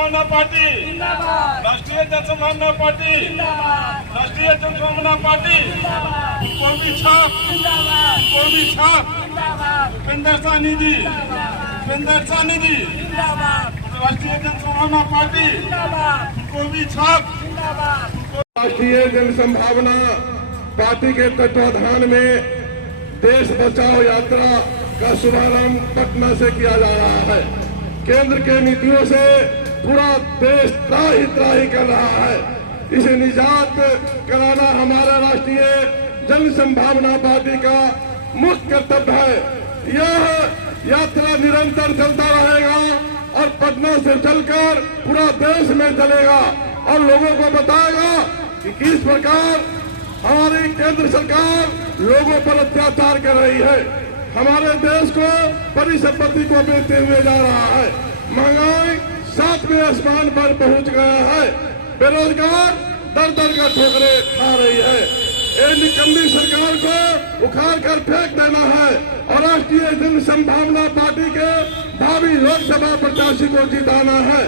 संभावना पार्टी जिंदाबाद, राष्ट्रीय जन संभावना पार्टी जिंदाबाद, राष्ट्रीय जन संभावना पार्टी जिंदाबाद, कौमी छाप जिंदाबाद, कौमी छाप जिंदाबाद, उपेंद्र साहनी जी जिंदाबाद, उपेंद्र साहनी जी जिंदाबाद, राष्ट्रीय जन संभावना पार्टी जिंदाबाद, कौमी छाप जिंदाबाद। राष्ट्रीय जन संभावना पार्टी के तत्वाधान में देश बचाओ यात्रा का शुभारंभ पटना से किया जा रहा है। केंद्र के नीतियों से पूरा देश त्राही त्राही कर रहा है। इसे निजात कराना हमारा राष्ट्रीय जन संभावना पार्टी का मुख्य कर्तव्य है। यह यात्रा निरंतर चलता रहेगा और पटना से चलकर पूरा देश में चलेगा और लोगों को बताएगा कि किस प्रकार हमारी केंद्र सरकार लोगों पर अत्याचार कर रही है, हमारे देश को परिसंपत्ति को बेचते हुए जा रहा है, महंगाई 7वें आसमान पर पहुंच गया है, बेरोजगार दर दर का ठोकरे खा रही है। ये निकम्मी सरकार को उखाड़ कर फेंक देना है और राष्ट्रीय जन संभावना पार्टी के भावी लोकसभा प्रत्याशी को जिताना है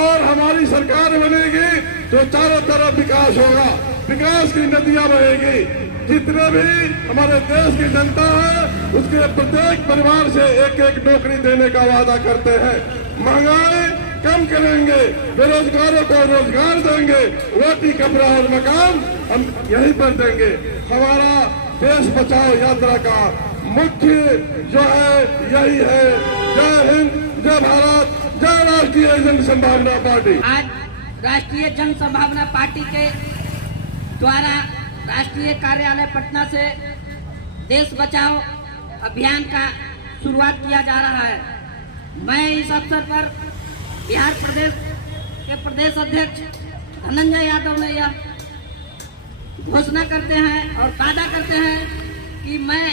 और हमारी सरकार बनेगी तो चारों तरफ विकास होगा, विकास की नदियां बहेगी। जितने भी हमारे देश की जनता है उसके प्रत्येक परिवार से एक एक नौकरी देने का वादा करते हैं, महंगाई कम करेंगे, बेरोजगारों को रोजगार देंगे, रोटी कपड़ा और मकान हम यहीं पर देंगे। हमारा देश बचाओ यात्रा का मुख्य जो है यही है। जय हिंद, जय भारत, जय राष्ट्रीय जन संभावना पार्टी। आज राष्ट्रीय जन संभावना पार्टी के द्वारा राष्ट्रीय कार्यालय पटना से देश बचाओ अभियान का शुरुआत किया जा रहा है। मैं इस अवसर पर बिहार प्रदेश के प्रदेश अध्यक्ष धनंजय यादव ने यह घोषणा करते हैं और वादा करते हैं कि मैं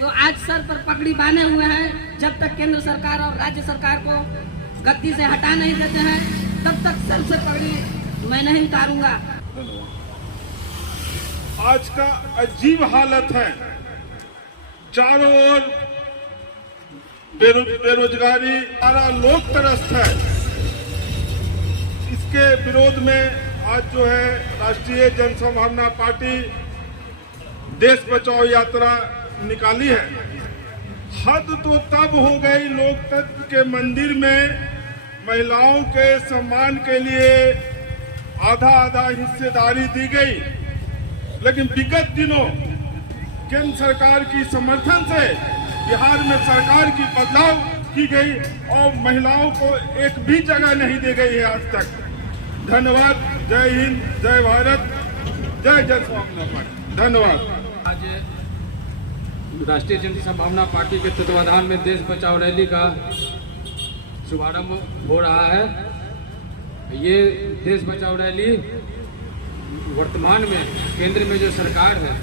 जो आज सर पर पगड़ी बांधे हुए हैं, जब तक केंद्र सरकार और राज्य सरकार को गद्दी से हटा नहीं देते हैं तब तक सर से पगड़ी मैं नहीं उतारूंगा। आज का अजीब हालत है, चारों ओर बेरोजगारी, सारा लोग त्रस्त है। इसके विरोध में आज जो है राष्ट्रीय जन संभावना पार्टी देश बचाओ यात्रा निकाली है। हद तो तब हो गई, लोकतंत्र के मंदिर में महिलाओं के सम्मान के लिए आधा आधा हिस्सेदारी दी गई, लेकिन विगत दिनों केंद्र सरकार की समर्थन से बिहार में सरकार की बदलाव की गई और महिलाओं को एक भी जगह नहीं दी गई है आज तक। धन्यवाद। जय हिंद, जय भारत, जय जन संभावना पार्टी। धन्यवाद। आज राष्ट्रीय जन संभावना पार्टी के तत्वाधान में देश बचाओ रैली का शुभारंभ हो रहा है। ये देश बचाओ रैली वर्तमान में केंद्र में जो सरकार है,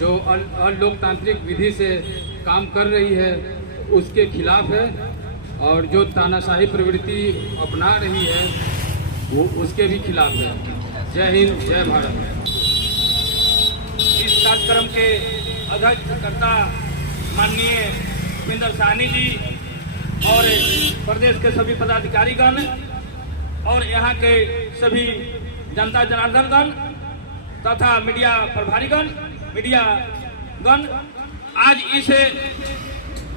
जो अलोकतांत्रिक विधि से काम कर रही है, उसके खिलाफ है और जो तानाशाही प्रवृत्ति अपना रही है वो उसके भी खिलाफ है। जय हिंद, जय भारत। इस कार्यक्रम के अध्यक्षता माननीय उपेंद्र साहनी जी और प्रदेश के सभी पदाधिकारीगण और यहाँ के सभी जनता जनार्दनगण तथा मीडिया प्रभारीगण, मीडियागण आज इस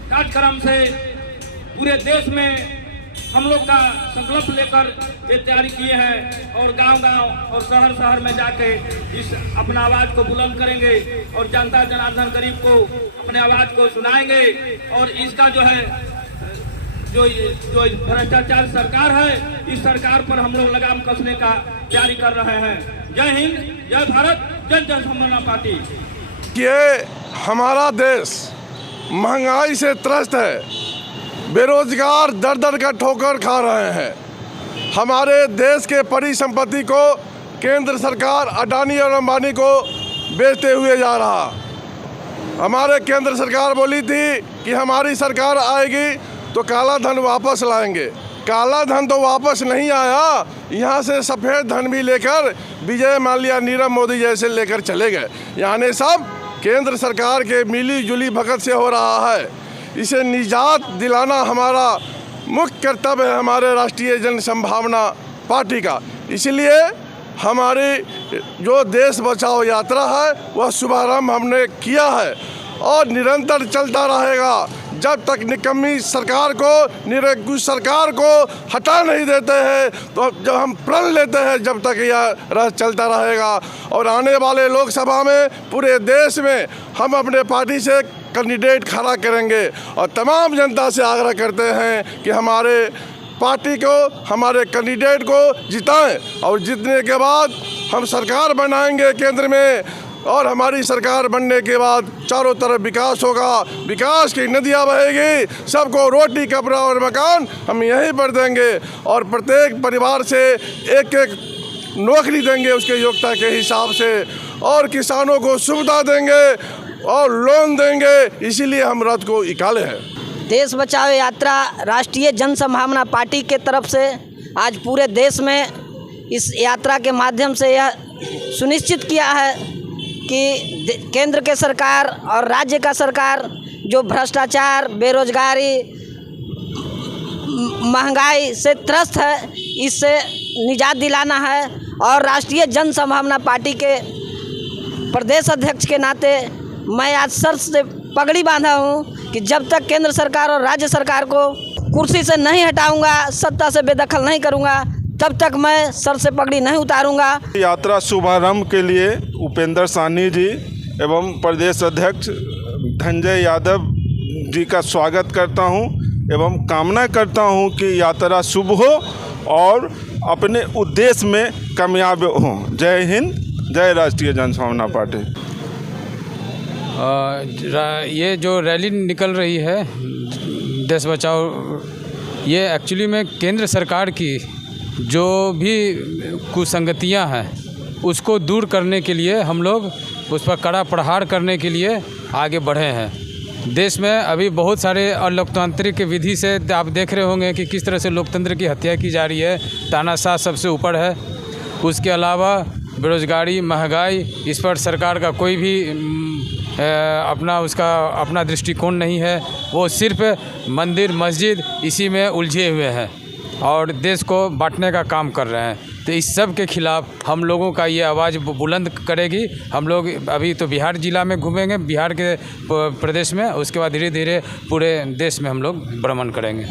कार्यक्रम से पूरे देश में हम लोग का संकल्प लेकर ये तैयारी किए हैं और गांव-गांव और शहर-शहर में जाके इस अपना आवाज को बुलंद करेंगे और जनता जनार्दन गरीब को अपने आवाज को सुनाएंगे और इसका जो है जो भ्रष्टाचार सरकार है, इस सरकार पर हम लोग लगाम कसने का तैयारी कर रहे हैं। जय हिंद, जय भारत, जन जन संभावना पार्टी। ये हमारा देश महंगाई से त्रस्त है, बेरोजगार दर दर का ठोकर खा रहे हैं। हमारे देश के परिसंपत्ति को केंद्र सरकार अडानी और अंबानी को बेचते हुए जा रहा। हमारे केंद्र सरकार बोली थी कि हमारी सरकार आएगी तो काला धन वापस लाएंगे। काला धन तो वापस नहीं आया, यहाँ से सफ़ेद धन भी लेकर विजय माल्या, नीरव मोदी जैसे लेकर चले गए। यानी सब केंद्र सरकार के मिली जुली भगत से हो रहा है। इसे निजात दिलाना हमारा मुख्य कर्तव्य है हमारे राष्ट्रीय जन संभावना पार्टी का। इसलिए हमारी जो देश बचाओ यात्रा है वह शुभारंभ हमने किया है और निरंतर चलता रहेगा जब तक निकम्मी सरकार को, निरंकुश सरकार को हटा नहीं देते हैं। तो जब हम प्रण लेते हैं जब तक यह चलता रहेगा। और आने वाले लोकसभा में पूरे देश में हम अपने पार्टी से कैंडिडेट खड़ा करेंगे और तमाम जनता से आग्रह करते हैं कि हमारे पार्टी को, हमारे कैंडिडेट को जिताएं और जीतने के बाद हम सरकार बनाएंगे केंद्र में। और हमारी सरकार बनने के बाद चारों तरफ विकास होगा, विकास की नदियाँ बहेगी, सबको रोटी, कपड़ा और मकान हम यहीं पर देंगे और प्रत्येक परिवार से एक एक नौकरी देंगे उसके योग्यता के हिसाब से और किसानों को सुविधा देंगे और लोन देंगे। इसीलिए हम रथ को निकाले हैं। देश बचाओ यात्रा राष्ट्रीय जन संभावना पार्टी के तरफ से आज पूरे देश में इस यात्रा के माध्यम से यह सुनिश्चित किया है कि केंद्र के सरकार और राज्य का सरकार जो भ्रष्टाचार, बेरोजगारी, महंगाई से त्रस्त है, इससे निजात दिलाना है। और राष्ट्रीय जन संभावना पार्टी के प्रदेश अध्यक्ष के नाते मैं आज सर से पगड़ी बांधा हूँ कि जब तक केंद्र सरकार और राज्य सरकार को कुर्सी से नहीं हटाऊंगा, सत्ता से बेदखल नहीं करूंगा, तब तक मैं सर से पगड़ी नहीं उतारूंगा। यात्रा शुभारंभ के लिए उपेंद्र साहनी जी एवं प्रदेश अध्यक्ष धनंजय यादव जी का स्वागत करता हूं एवं कामना करता हूं कि यात्रा शुभ हो और अपने उद्देश्य में कामयाब हो। जय हिंद, जय राष्ट्रीय जन संभावना पार्टी। ये जो रैली निकल रही है देश बचाओ, ये एक्चुअली में केंद्र सरकार की जो भी कुसंगतियां हैं उसको दूर करने के लिए हम लोग उस पर कड़ा प्रहार करने के लिए आगे बढ़े हैं। देश में अभी बहुत सारे अलोकतांत्रिक विधि से आप देख रहे होंगे कि किस तरह से लोकतंत्र की हत्या की जा रही है। तानाशाह सबसे ऊपर है। उसके अलावा बेरोजगारी, महंगाई, इस पर सरकार का कोई भी अपना दृष्टिकोण नहीं है। वो सिर्फ मंदिर, मस्जिद इसी में उलझे हुए हैं और देश को बांटने का काम कर रहे हैं। तो इस सब के खिलाफ हम लोगों का ये आवाज़ बुलंद करेगी। हम लोग अभी तो बिहार जिला में घूमेंगे, बिहार के प्रदेश में, उसके बाद धीरे धीरे पूरे देश में हम लोग भ्रमण करेंगे।